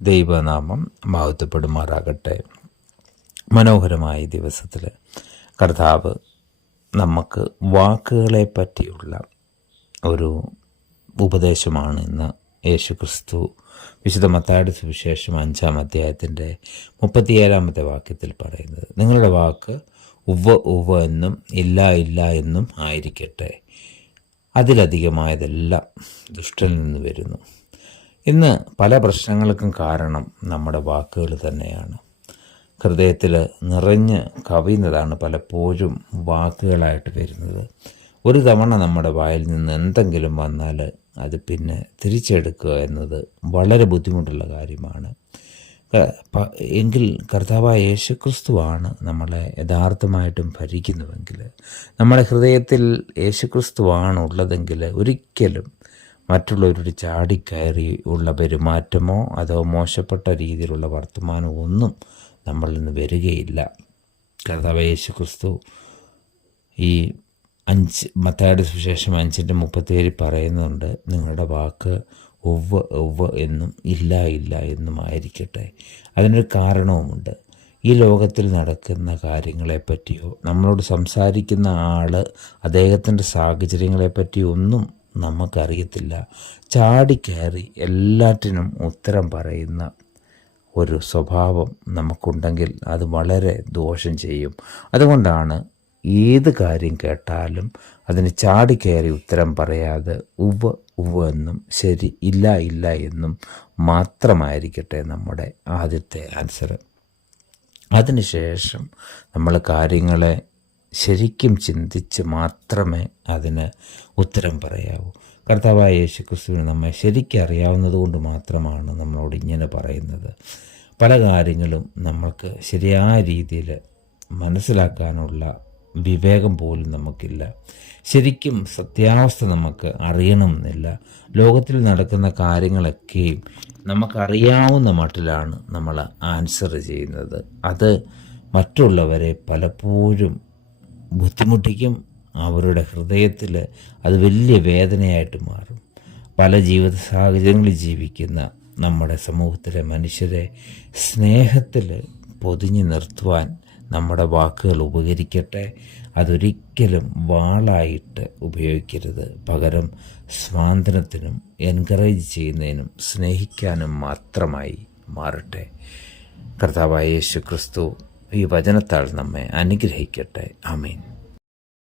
ദൈവനാമം മഹത്വപ്പെടുമാറാകട്ടെ. മനോഹരമായ ദിവസത്തിൽ കർത്താവ് നമുക്ക് വാക്കുകളെ പറ്റിയുള്ള ഒരു ഉപദേശമാണ് ഇന്ന് യേശുക്രിസ്തു വിശുദ്ധ മത്തായിയുടെ സുവിശേഷം 5-ാം അധ്യായത്തിൻ്റെ 37-ാമത്തെ വാക്യത്തിൽ പറയുന്നത്, നിങ്ങളുടെ വാക്ക് ഉവ്വ് ഉവ്വ് എന്നും ഇല്ല ഇല്ല എന്നും ആയിരിക്കട്ടെ, അതിലധികമായതെല്ലാം ദുഷ്ടനിൽ നിന്ന് വരുന്നു. ഇന്ന് പല പ്രശ്നങ്ങൾക്കും കാരണം നമ്മുടെ വാക്കുകൾ തന്നെയാണ്. ഹൃദയത്തിൽ നിറഞ്ഞ് കവിയുന്നതാണ് പലപ്പോഴും വാക്കുകളായിട്ട് വരുന്നത്. ഒരു തവണ നമ്മുടെ വായിൽ നിന്ന് എന്തെങ്കിലും വന്നാൽ അത് പിന്നെ തിരിച്ചെടുക്കുക എന്നത് വളരെ ബുദ്ധിമുട്ടുള്ള കാര്യമാണ്. എങ്കിൽ കർത്താവായ യേശുക്രിസ്തുവാണ് നമ്മളെ യഥാർത്ഥമായിട്ടും ഭരിക്കുന്നുവെങ്കിൽ, നമ്മുടെ ഹൃദയത്തിൽ യേശുക്രിസ്തുവാണ് ഉള്ളതെങ്കിൽ ഒരിക്കലും മറ്റുള്ളവരുടെ ചാടിക്കയറി ഉള്ള പെരുമാറ്റമോ അതോ മോശപ്പെട്ട രീതിയിലുള്ള വർത്തമാനമോ ഒന്നും നമ്മളിൽ നിന്ന് വരികയില്ല. കർത്താവ് യേശുക്രിസ്തു ഈ മത്തായിയുടെ സുവിശേഷം 5:37 പറയുന്നുണ്ട്, നിങ്ങളുടെ വാക്ക് ഉവ്വ് ഉവ്വ് എന്നും ഇല്ല ഇല്ല എന്നും ആയിരിക്കട്ടെ. അതിനൊരു കാരണവുമുണ്ട്. ഈ ലോകത്തിൽ നടക്കുന്ന കാര്യങ്ങളെപ്പറ്റിയോ നമ്മളോട് സംസാരിക്കുന്ന ആൾ അദ്ദേഹത്തിൻ്റെ സാഹചര്യങ്ങളെപ്പറ്റിയോ ഒന്നും നമുക്കറിയത്തില്ല. ചാടിക്കയറി എല്ലാറ്റിനും ഉത്തരം പറയുന്ന ഒരു സ്വഭാവം നമുക്കുണ്ടെങ്കിൽ അത് വളരെ ദോഷം ചെയ്യും. അതുകൊണ്ടാണ് ഏത് കാര്യം കേട്ടാലും അതിന് ചാടിക്കയറി ഉത്തരം പറയാതെ ഉവ്വ് ഉവ്വ് എന്നും ശരി ഇല്ല ഇല്ല എന്നും മാത്രമായിരിക്കട്ടെ നമ്മുടെ ആദ്യത്തെ ആൻസർ. അതിനുശേഷം നമ്മൾ കാര്യങ്ങളെ ശരിക്കും ചിന്തിച്ച് മാത്രമേ അതിന് ഉത്തരം പറയാവൂ. കർത്താവായ യേശുക്രിസ്തുവിന് നമ്മെ ശരിക്കും അറിയാവുന്നത് കൊണ്ട് മാത്രമാണ് നമ്മളോട് ഇങ്ങനെ പറയുന്നത്. പല കാര്യങ്ങളും നമ്മൾക്ക് ശരിയായ രീതിയിൽ മനസ്സിലാക്കാനുള്ള വിവേകം പോലും നമുക്കില്ല. ശരിക്കും സത്യാവസ്ഥ നമുക്ക് അറിയണമെന്നില്ല. ലോകത്തിൽ നടക്കുന്ന കാര്യങ്ങളൊക്കെയും നമുക്കറിയാവുന്ന മട്ടിലാണ് നമ്മൾ ആൻസർ ചെയ്യുന്നത്. അത് മറ്റുള്ളവരെ പലപ്പോഴും ബുദ്ധിമുട്ടിക്കും. അവരുടെ ഹൃദയത്തിൽ അത് വലിയ വേദനയായിട്ട് മാറും. പല ജീവിത സാഹചര്യങ്ങളിൽ ജീവിക്കുന്ന നമ്മുടെ സമൂഹത്തിലെ മനുഷ്യരെ സ്നേഹത്തിൽ പൊതിഞ്ഞു നിർത്തുവാൻ നമ്മുടെ വാക്കുകൾ ഉപകരിക്കട്ടെ. അതൊരിക്കലും വാളായിട്ട് ഉപയോഗിക്കരുത്. പകരം സ്വാതന്ത്ര്യത്തിനും എൻകറേജ് ചെയ്യുന്നതിനും സ്നേഹിക്കാനും മാത്രമായി മാറട്ടെ. കർത്താവായ യേശുക്രിസ്തു ഈ വചനത്താൽ നമ്മെ അനുഗ്രഹിക്കട്ടെ. ആമേൻ.